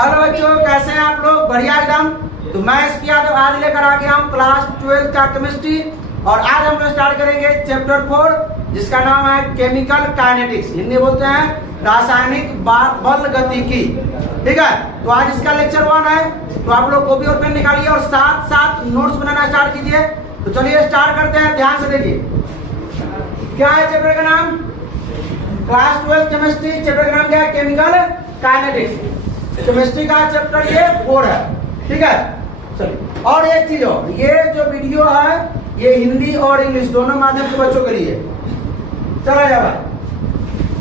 Hello बच्चों, कैसे हैं आप लोग? बढ़िया एकदम। तो मैं एसपी यादव आज लेकर आ गया हूँ क्लास 12 का केमिस्ट्री। और आज हम लोग स्टार्ट करेंगे चैप्टर 4 जिसका नाम है केमिकल काइनेटिक्स। हिंदी बोलते हैं रासायनिक बल गतिकी। ठीक है, तो आज इसका लेक्चर 1 है। तो आप लोग कॉपी और पेन निकालिए और साथ साथ नोट्स बनाना स्टार्ट कीजिए। तो चलिए स्टार्ट करते हैं, ध्यान से देखिए। क्या है चैप्टर का नाम? Class 12 chemistry. चैप्टर का नाम क्या है? Chemical kinetics. केमिस्ट्री का चैप्टर ये 4 है। ठीक है, चलिए। और एक चीज हो, ये जो वीडियो है ये हिंदी और इंग्लिश दोनों माध्यम के बच्चों के लिए। चला जाए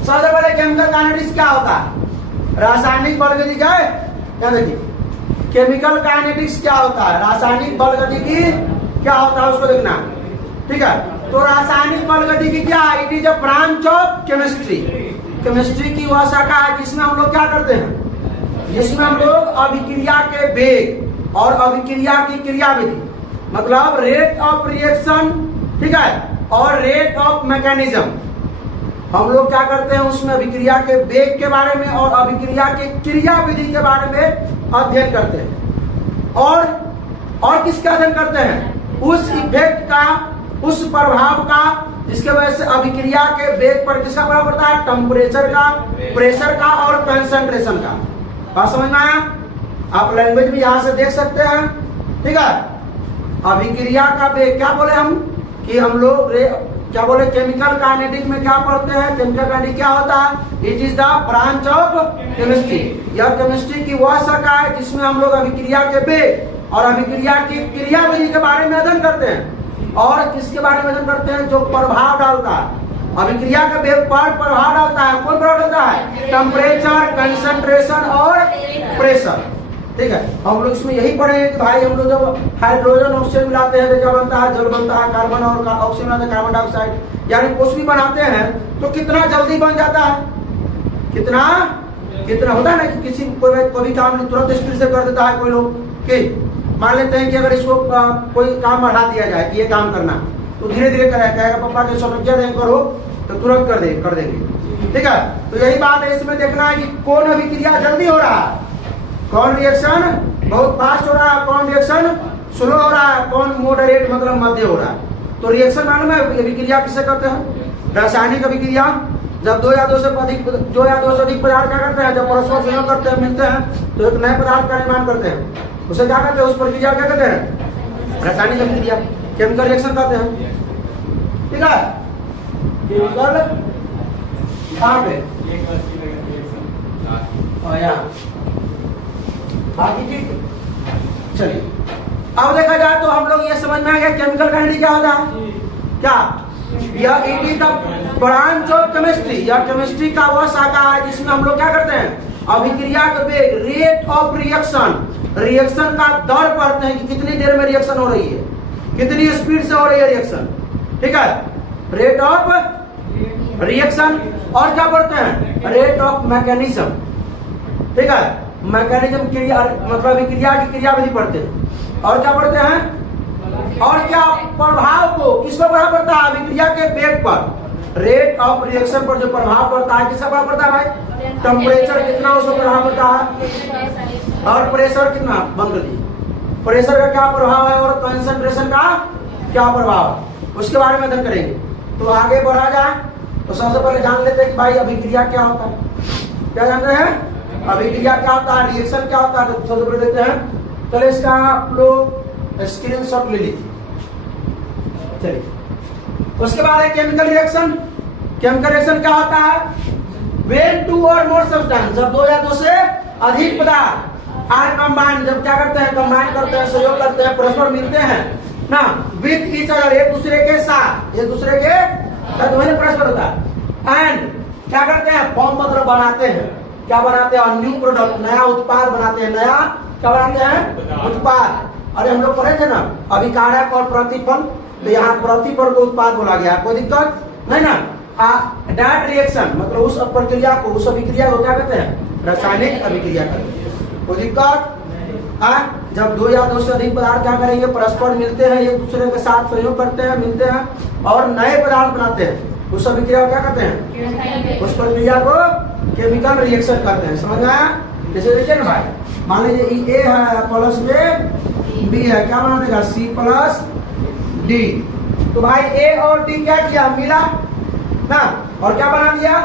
सबसे पहले केमिकल काइनेटिक्स क्या होता है? रासायनिक बल गतिकी है। क्या देखिए, केमिकल काइनेटिक्स क्या होता है, रासायनिक बल गतिकी क्या होता है उसको देखना। ठीक है, तो रासायनिक बल गतिकी क्या है? It is a branch of chemistry. Chemistry की वह शाखा है जिसमें हम लोग क्या करते हैं, जिसमें हम लोग अभिक्रिया के वेग और अभिक्रिया की क्रियाविधि, मतलब रेट ऑफ रिएक्शन, ठीक है, और रेट ऑफ मैकेनिज्म, हम लोग क्या करते हैं उसमें अभिक्रिया के वेग के बारे में और अभिक्रिया की क्रियाविधि के बारे में अध्ययन करते हैं। और किसका अध्ययन करते हैं? उस इफेक्ट का, उस प्रभाव का जिसके वजह से अभिक्रिया के वेग पर किसका प्रभाव पड़ता है? टेम्परेचर का, प्रेशर का और कंसंट्रेशन का। बात समझ में आया? आप लैंग्वेज भी यहां से देख सकते हैं। ठीक है, अभिक्रिया का वेग क्या बोले हम कि हम लोग क्या बोले, केमिकल काइनेटिक में क्या पढ़ते हैं? केमिकल काइनेटिक क्या होता है? It is the branch of chemistry. यह केमिस्ट्री की वह शाखा है जिसमें हम लोग अभिक्रिया के वेग और अभिक्रिया की क्रियाविधि के बारे में अध्ययन करते हैं। और किसके बारे में अध्ययन करते हैं? जो प्रभाव डालता है अभिक्रिया का वेग पर, प्रभाव डालता है। कौन प्रभाव डालता है? टेम्परेचर, कंसंट्रेशन और प्रेशर। ठीक है, हम लोग इसमें यही पढ़ेंगे कि भाई हम लोग जब हाइड्रोजन ऑक्सीजन मिलाते हैं तो क्या बनता है? जल बनता है। कार्बन और ऑक्सीजन मिलाते हैं, कार्बन डाइऑक्साइड, यानी कुछ भी बनाते हैं तो कितना जल्दी बन जाता है, कितना होता है ना कि किसी कोई काम तुरंत स्पीड से कर देता है कोई लोग। कि मान लेते हैं कि अगर इसको कोई काम बढ़ा दिया जाए कि ये काम करना, तो धीरे धीरे करेगा, पापा के समस्या नहीं करो तो तुरंत कर देंगे। ठीक है, तो यही बात है, इसमें देखना है कि कौन अभिक्रिया जल्दी हो रहा है, कौन रिएक्शन बहुत फास्ट हो रहा है, कौन रिएक्शन स्लो हो रहा है, कौन मॉडरेट मतलब मध्य हो रहा है। तो रिएक्शन मालूम है अभिक्रिया किससे करते हैं? रासायनिक अभिक्रिया। जब दो या दो से अधिक पदार्थ क्या करते हैं? जब परस्पर संयोग करते हैं, मिलते हैं तो एक नए पदार्थ का निर्माण करते हैं। उसे क्या करते हैं? उस प्रक्रिया क्या कहते हैं? रासायनिक अभिक्रिया, केमिकल रिएक्शन कहते हैं। ठीक है, केमिकल कहाँ पे? बाकी चीज चलिए, अब देखा जाए तो हम लोग ये समझ में आ गया केमिकल काइनेटिक्स क्या होता है। क्या यह it is the branch of chemistry. यह केमिस्ट्री का वह शाखा है जिसमें हम लोग क्या करते हैं? अभिक्रिया का वेग, रेट ऑफ रिएक्शन, रिएक्शन का दर पढ़ते हैं कि कितनी देर में रिएक्शन हो रही है, कितनी स्पीड से हो रही है रिएक्शन। ठीक है, रेट ऑफ रिएक्शन। और क्या पढ़ते हैं? Rate of mechanism. ठीक है, मैकेनिज्म क्रिया मतलब अभिक्रिया की क्रियाविधि पढ़ते हैं। और क्या पढ़ते हैं? और क्या प्रभाव को, किस पर प्रभाव पड़ता है? अभिक्रिया के वेग पर, रेट ऑफ रिएक्शन पर जो प्रभाव पड़ता है, किसका प्रभाव पड़ता है भाई? टेम्परेचर कितना उस पर प्रभाव पड़ता है, और प्रेशर कितना, बंद कर दीजिए, प्रेशर का क्या प्रभाव है और कंसंट्रेशन का क्या प्रभाव है, उसके बारे में अध्ययन करेंगे। तो आगे बढ़ा जाए तो सबसे पहले जान लेते हैं कि भाई अभिक्रिया क्या होता है। क्या जानते हैं? अभिक्रिया क्या होता है, रिएक्शन क्या होता है। तो सबसे पहले देखते हैं, चलिए इसका आप लोग स्क्रीन शॉट ले लीजिए। चलिए, उसके बाद है केमिकल रिएक्शन। केमिकल रिएक्शन क्या होता है? व्हेन टू और मोर सब्सटेंस, जब दो या दो से अधिक पदार्थ आर कंबाइन, जब क्या करते हैं? कंबाइन करते हैं, सहयोग करते हैं, परस्पर मिलते हैं ना, विथ ईच अदर, एक दूसरे के साथ, एक दूसरे के परस्पर होता है। एंड क्या करते हैं? फॉर्म मतलब बनाते हैं। क्या बनाते हैं? न्यू प्रोडक्ट, नया उत्पाद बनाते हैं। नया क्या बनाते हैं? उत्पाद। अरे हम लोग पढ़े थे ना अभिकारक और प्रतिफल, तो यहाँ प्रतिफल को उत्पाद बोला गया, कोई दिक्कत नहीं ना। डैट रिएक्शन मतलब उस प्रक्रिया को, उस अभिक्रिया को क्या कहते हैं? रासायनिक अभिक्रिया कहते हैं। कोई दिक्कत? जब दो या दो से अधिक पदार्थ क्या करेंगे? परस्पर मिलते हैं, एक दूसरे के साथ सहयोग करते हैं, मिलते हैं और नए पदार्थ बनाते हैं, उस अभिक्रिया को क्या कहते हैं? उस प्रक्रिया को केमिकल रिएक्शन कहते हैं। समझ में आया? जैसे देखिए ना भाई, मान लीजिए ए है प्लस में बी है, क्या बना देगा सी प्लस डी। तो भाई ए और डी क्या किया, मिला ना, और क्या बना दिया,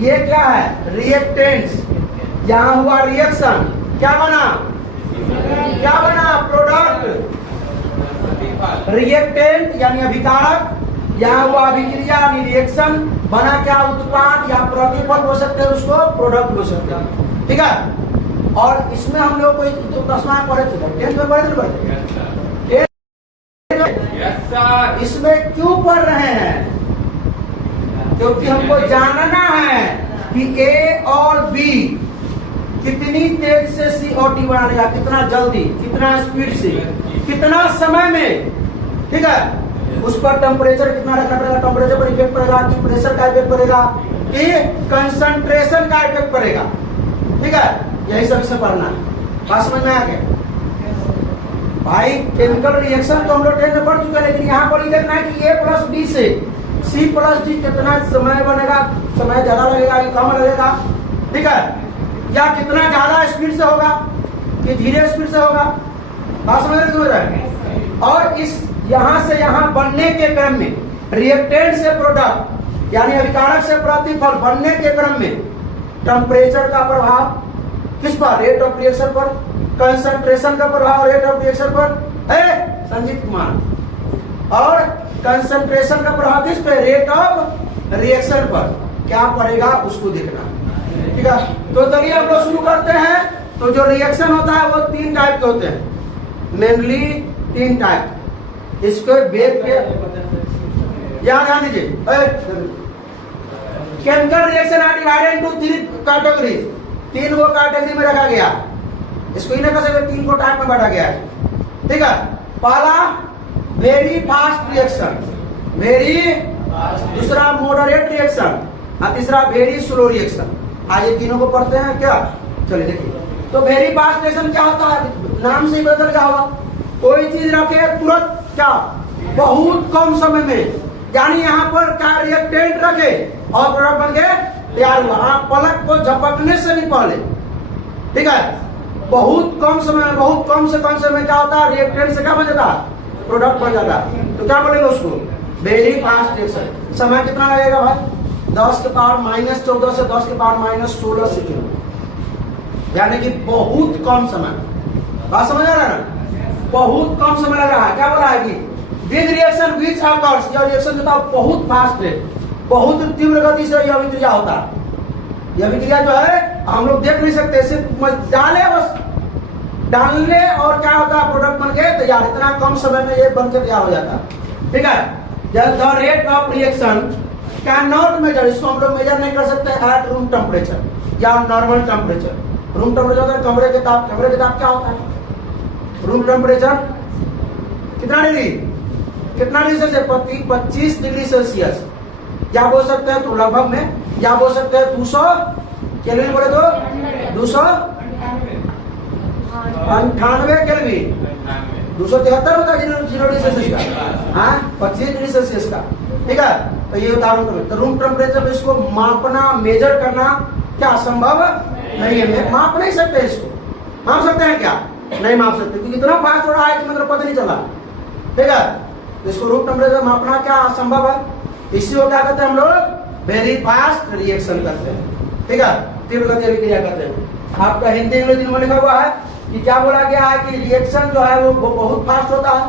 ये क्या है रिएक्टेंट्स, यहाँ हुआ रिएक्शन, क्या बना प्रोडक्ट, रिएक्टेंट यानी अभिकारक, यहाँ हुआ अभिक्रिया यानी रिएक्शन, बना क्या उत्पाद या प्रतिफल बोल सकते हैं, उसको प्रोडक्ट बोल सकते हैं, ठीक है। और इसमें हम लोग कोई तो प्रश्न पढ़े थे, 10th में पढ़े थे, इसमें क्यों पढ़ रहे हैं, क्योंकि हमको जानना है कि ए और बी कितनी तेज से CO2 बना लेगा, कितना जल्दी, कितना स्पीड से, कितना समय में, ठीक है। उस पर टेम्परेचर कितना रखना पड़ेगा, टेम्परेचर पर इफेक्ट पड़ेगा कि प्रेशर का इफेक्ट पड़ेगा कि कंसंट्रेशन का इफेक्ट पड़ेगा, ठीक है। यही सब से पढ़ना है, बात समझ में आ गया भाई। केमिकल रिएक्शन तो हम लोग 10th में पढ़ चुके हैं, लेकिन यहाँ पर देखना है कि ए प्लस बी से सी प्लस डी कितना समय बनेगा, समय ज्यादा लगेगा कि कम लगेगा, ठीक है, या कितना ज्यादा स्पीड से होगा कि धीरे स्पीड से होगा, बात समझ रहे हैं। और इस यहाँ से यहाँ बनने के क्रम में रिएक्टेंट से प्रोडक्ट यानी अभिकारक से प्रतिफल बनने के क्रम में टेम्परेचर का प्रभाव किस पर, रेट ऑफ रिएक्शन पर, कंसंट्रेशन का प्रभाव रेट ऑफ रिएक्शन पर है संजीत कुमार, और कंसंट्रेशन का प्रभाव किस पे, रेट ऑफ रिएक्शन पर क्या पड़ेगा उसको देखना, ठीक है। तो चलिए हम लोग शुरू करते हैं। तो जो रिएक्शन होता है वो 3 टाइप के होते हैं, मेनली 3 टाइप। इसको बेग के याद ध्यान दीजिए, chemical reaction are divided into 3 categories, 3 को कैटेगरी में रखा गया, इसको ही नहीं कह सकते, 3 को टाइप में बांटा गया है, ठीक है। पहला वेरी फास्ट रिएक्शन, दूसरा मॉडरेट रिएक्शन, और तीसरा वेरी स्लो रिएक्शन। आज ये तीनों को पढ़ते हैं क्या, चलिए देखिए। तो वेरी फास्ट रिएक्शन क्या होता है, नाम से ही बदल गया होगा, कोई चीज रखे तुरंत क्या बहुत कम समय में, यानी यहाँ पर क्या रिएक्टेंट रखे और प्रोडक्ट बन के तैयार हुआ, आप पलक को झपकने से भी पहले, ठीक है, बहुत कम समय में, बहुत कम से कम समय क्या होता है, रिएक्टेंट से क्या बन जाता है, प्रोडक्ट बन जाता है। तो क्या बोलेंगे उसको, वेरी फास्ट रिएक्शन। समय कितना लगेगा भाई, 10 के पावर -14 से 10 के पावर -16 सेकेंड, यानी कि बहुत कम समय। बात समझ आ रहा है ना, बहुत कम समय लग रहा है। क्या बोला है कि दिस रिएक्शन विच अकर्स, यह रिएक्शन जो बहुत फास्ट है, बहुत तीव्र गति से यह अभिक्रिया होता है। यह अभिक्रिया जो है हम लोग देख नहीं सकते, सिर्फ डाले बस डालने और क्या होता है प्रोडक्ट बन के तैयार, इतना कम समय में ये बनकर तैयार हो जाता है, ठीक है। The rate of reaction can not measure, इसको हम लोग मेजर नहीं कर सकते एट रूम टेम्परेचर या नॉर्मल टेम्परेचर। रूम टेम्परेचर कमरे के ताप, कमरे के ताप क्या होता है, रूम टेम्परेचर कितना डिग्री, कितना डिग्री से 25 डिग्री सेल्सियस, या बोल सकते हैं तो लगभग में, या बोल सकते हैं 200 केल्विन, बोले तो 298 केल्विन, 273 होता है 0 डिग्री सेल्सियस का, हाँ 25 डिग्री सेल्सियस का, ठीक है। तो ये उदाहरण, तो रूम टेम्परेचर पे इसको मापना, मेजर करना क्या संभव नहीं है, माप नहीं सकते इसको, माप सकते हैं क्या, नहीं माप सकते, क्योंकि इतना फास्ट हो रहा है कि मतलब पता नहीं चला, ठीक है। तो इसको रूम टेम्परेचर मापना क्या असंभव है, इसी को क्या कहते हैं हम लोग, वेरी फास्ट रिएक्शन करते हैं, ठीक है, तीव्र गति अभिक्रिया करते हैं। आपका हिंदी इंग्लिश में लिखा हुआ है कि क्या बोला गया है कि रिएक्शन जो है वो बहुत फास्ट होता है,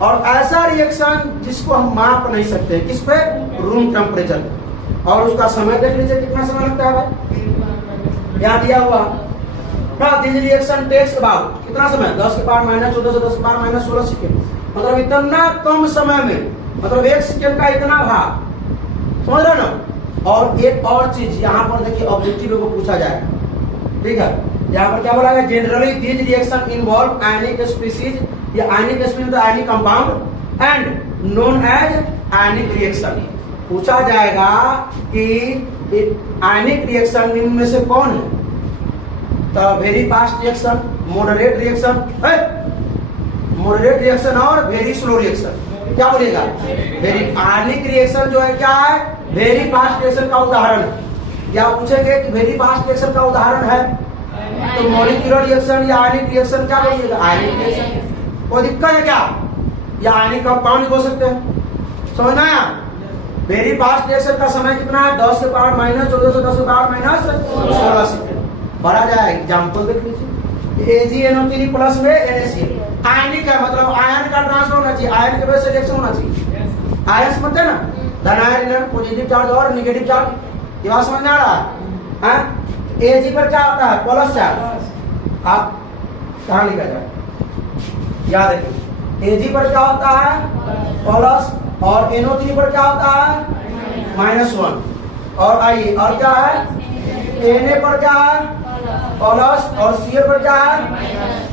और ऐसा रिएक्शन जिसको हम माप नहीं सकते, किस पे, रूम टेम्परेचर। और उसका समय देख लीजिए कितना समय लगता है भाई, यहाँ दिया हुआ दिस रिएक्शन टेक्स अबाउट कितना समय, 10 के पावर -14 से 10 के पावर -16 सेकेंड, मतलब इतना कम समय में, मतलब 1 सेकेंड का इतना भाग, समझ रहे ना। और एक और चीज यहाँ पर देखिए, ऑब्जेक्टिव को पूछा जाएगा, ठीक है। यहाँ पर क्या बोला है, generally this reaction involve ionic species, या ionic species ionic compound and known as ionic reaction. पूछा जाएगा कि आयनिक रिएक्शन निम्न में से कौन है, तो very fast reaction, moderate reaction है, मॉडरेट रिएक्शन और वेरी स्लो रिएक्शन। क्या बोलिएगा, वेरी आयनिक रिएक्शन जो है क्या है, वेरी फास्ट रिएक्शन का उदाहरण है। या पूछेंगे कि वेरी फास्ट रिएक्शन का उदाहरण है, तो मॉलिक्यूलर रिएक्शन या आयनिक रिएक्शन क्या बोलिएगा? आयनिक रिएक्शन। कोई दिक्कत है क्या? या आयनिक कंपाउंड हो सकते हैं। समझ में आया? वेरी फास्ट रिएक्शन का समय कितना है? 10 के पावर माइनस 14 से 10 के पावर माइनस 16 सेकंड। बढ़ा जाए एग्जाम्पल देख लीजिए। AgNO3 प्लस में NaCl आयनिक है, मतलब आयन का ट्रांसफर होना चाहिए, आयन के वजह से रिएक्शन होना चाहिए। आयन समझते हैं ना, धन आयन, पॉजिटिव चार्ज और नेगेटिव चार्ज। ये बात समझ में आ रहा है? Ag पर क्या होता है? Plus charge. आप कहाँ लिखा जाए? याद रखिए, Ag पर क्या होता है? प्लस, और NO3 पर क्या होता है? -1। और आइए, और क्या है? Na पर क्या है? प्लस, और Cl पर क्या है?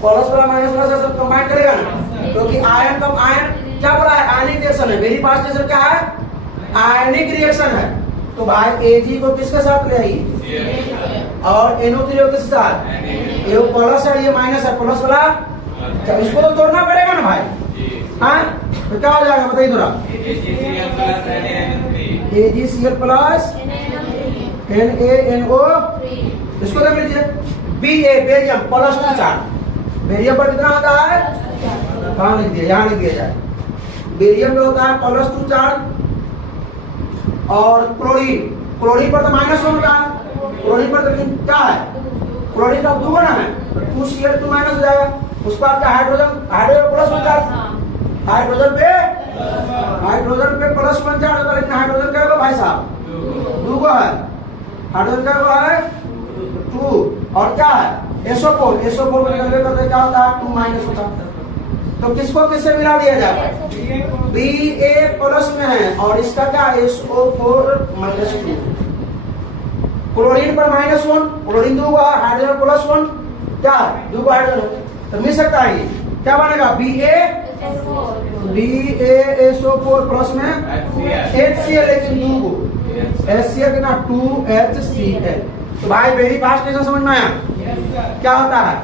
प्लस वाला माइनस वाला सब कंबाइन करेगा ना, क्योंकि आयन का आयन क्या बोला है? आयनिक रिएक्शन है। वेरी फास्ट रिएक्शन क्या है? आयनिक रिएक्शन है। तो भाई Ag को किसके साथ ले आइए, और NO3 को किसके साथ? ये प्लस है, ये माइनस है, प्लस वाला इसको तो तोड़ना पड़ेगा ना भाई। हाँ, तो क्या हो जाएगा बताइए थोड़ा? AgCl प्लस NaNO, इसको देख लीजिए। Ba barium plus 2 charge. Barium पर कितना होता है? कहाँ लिख दिया? यहाँ लिख दिया जाए। बेरियम में होता है प्लस 2 चार्ज। और क्लोरीन, क्लोरीन पर तो -1 होता है। क्लोरीन पर तो क्या है? क्लोरीन का 2 बना है, 2Cl2 माइनस हो जाएगा। उस पर क्या? Hydrogen, hydrogen plus 1 charge. Hydrogen पे प्लस 1 चार्ज होता है, लेकिन हाइड्रोजन क्या होगा भाई साहब? 2 है। हाइड्रोजन क्या हुआ है? 2। और क्या है? SO4, SO4 को निकलने पर क्या होता है? 2 माइनस होता है। तो किसको किससे मिला दिया जाएगा? Ba प्लस में है, और इसका क्या? SO4 -2। क्लोरीन पर -1, क्लोरीन 2 हुआ, हाइड्रोजन प्लस 1, क्या? 2 हाइड्रोजन, तो मिल सकता है। क्या बनेगा? BaSO4 प्लस में HCl, लेकिन 2 को HCl कितना? 2HCl। तो भाई वेरी फास्ट रिएक्शन समझ में आया? क्या होता है?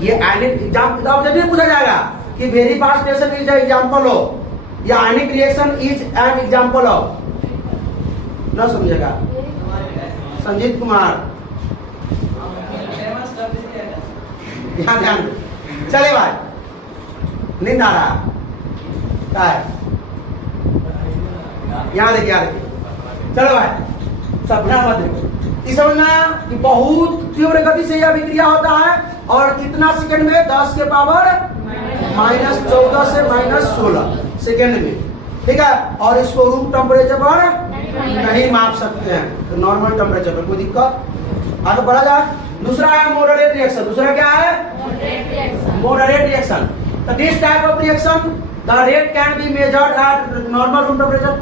ये आयनिक एग्जाम्पल जब भी पूछा जाएगा कि very fast reaction is example of, या ionic reaction is an example of, ना समझेगा। संजीत कुमार, ध्यान दो। चले भाई, नींद आ रहा क्या है? यहाँ देखिए, यहाँ देखिए। चलो भाई, सपना मत देखो। समझना कि बहुत तीव्र गति से यह अभिक्रिया होता है, और कितना सेकंड में? 10 के पावर -14 से -16 सेकंड में। ठीक है, और इसको रूम टेम्परेचर पर नहीं माप सकते हैं, तो नॉर्मल टेम्परेचर पर। कोई दिक्कत? आगे बढ़ा जाए। दूसरा है मॉडरेट रिएक्शन। दूसरा क्या है? Moderate reaction. तो this type of reaction the rate can be measured at normal room temperature.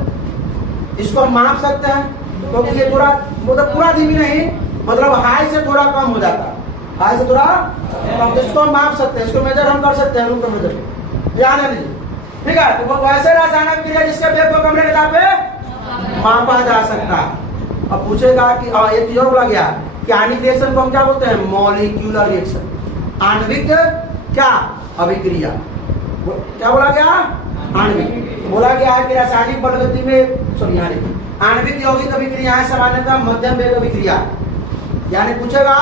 इसको हम माप सकते हैं, क्योंकि ये थोड़ा मतलब पूरा धीमी नहीं, मतलब हाई से थोड़ा कम हो जाता है, हाई से थोड़ा कम। इसको हम माप सकते हैं, इसको मेजर हम कर सकते हैं रूम टेम्परेचर। ध्यान दीजिए। ठीक है, तो वो वैसे रासायनिक क्रिया जिसके वेग को कमरे के ताप पे मापा जा सकता है। अब पूछेगा कि एक चीज और बोला गया कि आयनिक रिएक्शन को हम क्या बोलते हैं? Molecular reaction. आणविक क्या? अभिक्रिया। क्या बोला गया? आणविक। बोला गया है कि रासायनिक बलगति में, सॉरी यहाँ देखिए, आणविक यौगिक अभिक्रियाएं सामान्यतः मध्यम वेग अभिक्रिया। यानी पूछेगा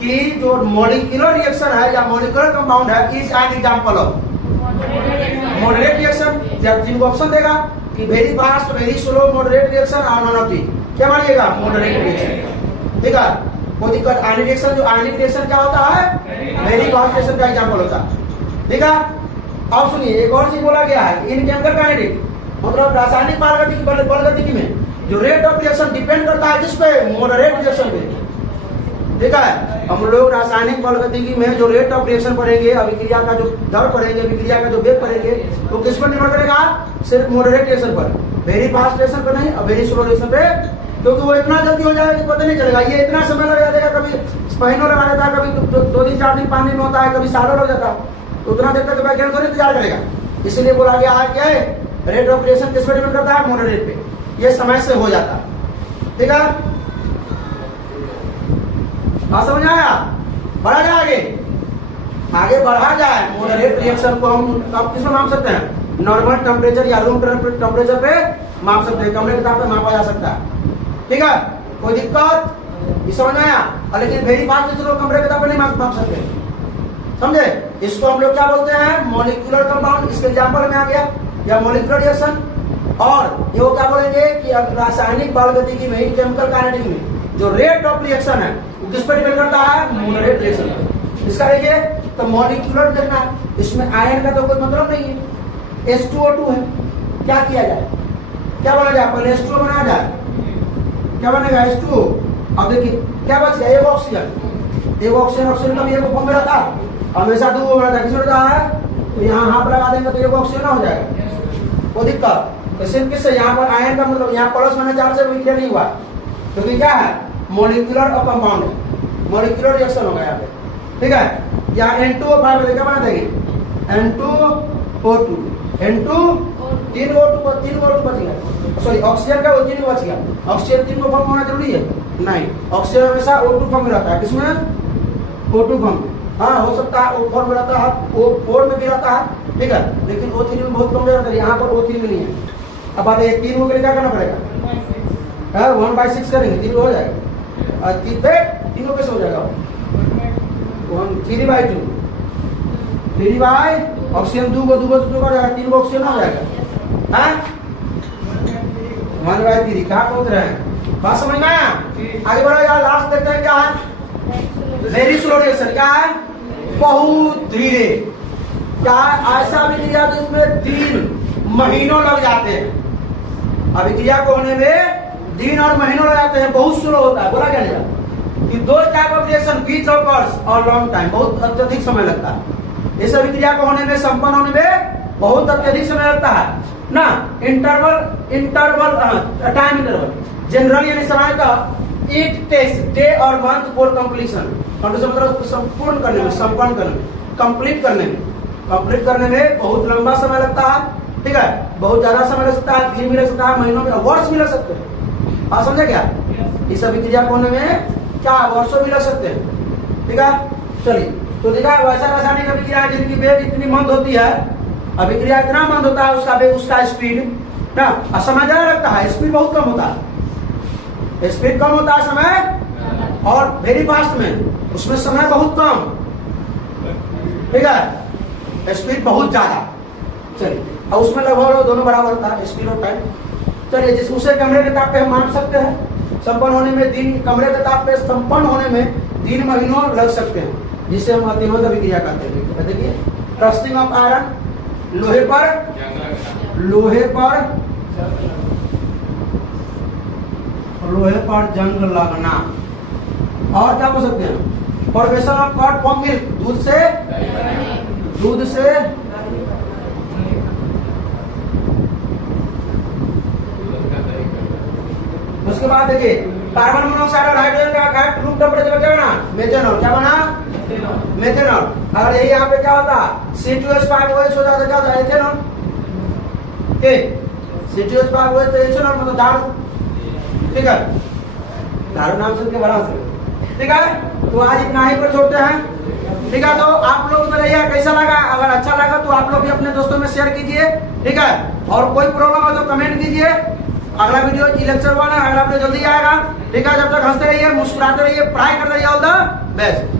कि जो मॉलिक्यूलर रिएक्शन है या मॉलिक्यूलर कंपाउंड है, is an example of moderate reaction. जब जिनको ऑप्शन देगा कि very fast, very slow, moderate reaction और नॉन ऑफ दी, क्या मानिएगा? Moderate reaction. ठीक है, कोई दिक्कत? आयनिक रिएक्शन, जो आयनिक रिएक्शन क्या होता है? वेरी फास्ट रिएक्शन का एग्जांपल होता है। ठीक है, अब सुनिए, एक और चीज बोला गया है इन केमिकल काइनेटिक्स, मतलब रासायनिक बलगतिकी में जो रेट ऑफ रिएक्शन डिपेंड करता है किस पे? मॉडरेट रिएक्शन पे। ठीक है, हम लोग रासायनिक बलगतिकी में जो रेट ऑफ रिएक्शन पढ़ेंगे, अभिक्रिया का जो दर पढ़ेंगे, अभिक्रिया का जो वेग पढ़ेंगे, तो किस पर निर्भर करेगा? सिर्फ मॉडरेट रिएक्शन पर, वेरी फास्ट रिएक्शन पर नहीं, और वेरी स्लो रिएक्शन पे। क्योंकि वो इतना जल्दी हो जाएगा कि पता नहीं चलेगा। ये इतना समय लग जाएगा, कभी महीनों लगा देता है, कभी 2 दिन 4 दिन 5 दिन में होता है, कभी सालों लग जाता है। तो उतना देर तक वैज्ञानिक थोड़ी इंतजार करेगा। इसलिए बोला गया है कि रेट ऑफ रिएक्शन किस पर डिपेंड करता है? मॉडरेट पे। ये समय से हो जाता है। ठीक है, समझ आया? बढ़ा जाए आगे बढ़ा जाए। मॉडरेट रिएक्शन को हम कब किस में माप सकते हैं? नॉर्मल टेम्परेचर या रूम टेम्परेचर पे माप सकते हैं, कमरे के ताप पे मापा जा सकता है। ठीक है, कोई दिक्कत? ये समझ में आया? और लेकिन वेरी फास्ट जैसे लोग कमरे के ताप पे नहीं माप सकते, समझे? इसको हम लोग क्या बोलते हैं? Molecular compound. इसके एग्जांपल में आ गया या मॉलिक्यूलर रिएक्शन। और ये वो क्या बोलेंगे कि रासायनिक बल गतिकी में, केमिकल काइनेटिक में जो रेट ऑफ रिएक्शन है वो किस पर डिपेंड करता है? मॉडरेट रिएक्शन पर। इसका देखिए तो मॉलिक्यूलर देखना, इसमें आयन का तो कोई मतलब नहीं है, H2O2 है। क्या किया जाए? क्या बना जाए? पहले H2O बनाया जाए, क्या बनेगा? H2O। अब देखिए क्या बच गया? एक ऑक्सीजन। एक ऑक्सीजन का भी एक फॉर्म में रहता है, हमेशा दो रहता है। किसमें रहता है? तो यहाँ हाफ लगा देंगे तो एक ऑक्सीजन हो जाएगा, वो दिक्कत। तो सिर्फ किससे? यहाँ पर आयन का मतलब यहाँ प्लस माइनस चार्ज से विक्रिया नहीं हुआ, क्योंकि क्या है? मॉलिक्यूलर और कंपाउंड है, मॉलिक्यूलर रिएक्शन होगा यहाँ पे, ठीक है? यहाँ N2O5 क्या बना देंगे? N2O2, तीन O2 बच गया, सॉरी ऑक्सीजन का O3 बच गया। ऑक्सीजन 3 को फॉर्म होना जरूरी है? नहीं, ऑक्सीजन हमेशा O2 फॉर्म में रहता है। किसमें? O2 form. हाँ, हो सकता है O4 में रहता है, O4 में भी रहता है, ठीक है? लेकिन O3 में बहुत कम रहता है, यहाँ पर O3 में नहीं है। अब बात है 3 को क्या करना पड़ेगा? 1/6 करेंगे, 3 हो जाएगा। और 3 को कैसे हो जाएगा? 3/2, 3 ऑक्सीजन 2 को हो जाएगा, 3 को ऑक्सीजन हो जाएगा। हाँ, 1/3 क्या सोच रहे हैं? बात समझ में आया? आगे बढ़ेगा। लास्ट देखते हैं क्या है? Very slow reaction. क्या है? बहुत धीरे। क्या ऐसा अभिक्रिया जिसमें 3 महीनों लग जाते हैं? अभिक्रिया को होने में दिन और महीनों लग जाते हैं, बहुत स्लो होता है। बोला क्या नहीं? कि 2 type of reaction beach occurs और लॉन्ग टाइम, बहुत अत्यधिक समय लगता है। इस अभिक्रिया को होने में, संपन्न होने में बहुत अत्यधिक समय लगता है ना। इंटरवल टाइम इंटरवल जनरली यानी समय का इट टेक्स डे और मंथ फॉर कंप्लीशन। मतलब संपूर्ण करने में, संपन्न करने में, कंप्लीट करने में बहुत लंबा समय लगता है, ठीक है? बहुत ज्यादा समय लग सकता है, दिन भी लग सकता है, महीनों में, वर्ष भी लग सकते हैं। आप समझे क्या? इस अभिक्रिया को होने में क्या वर्षों भी लग सकते हैं, ठीक है? चलिए, तो देखा वैसा रासायनिक अभिक्रिया है जिनकी वेग इतनी मंद होती है, अभिक्रिया इतना मंद होता है, उसका वेग, उसका स्पीड ना, समय ज्यादा लगता है, स्पीड बहुत कम होता है। स्पीड कम होता है, समय और वेरी फास्ट में उसमें समय बहुत कम, ठीक है? स्पीड बहुत ज्यादा। चलिए, और उसमें लगभग दोनों बराबर होता है, स्पीड और टाइम। चलिए, जिस उसे कमरे के ताप पे हम माप सकते हैं, संपन्न होने में दिन, कमरे के ताप पे संपन्न होने में दिन महीनों लग सकते हैं, जिसे हम अतिमंद अभिक्रिया कहते हैं। देखिए, रस्टिंग ऑफ आयरन, लोहे पर जंग लगना। और क्या हो सकते हैं? Formation of curd from milk, दूध से उसके बाद देखिए, कार्बन मोनोऑक्साइड और हाइड्रोजन का गैस रूम टेम्परेचर पर क्या बना? मेथेनॉल। क्या बना? मेथेनॉल। अगर यही यहाँ पे क्या होता? C2H5OH हो जाता, क्या होता? एथेनॉल। C2H5OH तो एथेनॉल मतलब दारू, ठीक है? दारू नाम सुन के बड़ा से, ठीक है? तो आज इतना ही पर छोड़ते हैं, ठीक है? तो आप लोग बताइए कैसा लगा? अगर अच्छा लगा तो आप लोग भी अपने दोस्तों में शेयर कीजिए, ठीक है? और कोई प्रॉब्लम हो तो कमेंट कीजिए। अगला वीडियो लेक्चर 1 है, अगला वीडियो जल्दी आएगा, ठीक है? जब तक हंसते रहिए, मुस्कुराते रहिए, पढ़ाई करते रहिए। All the best.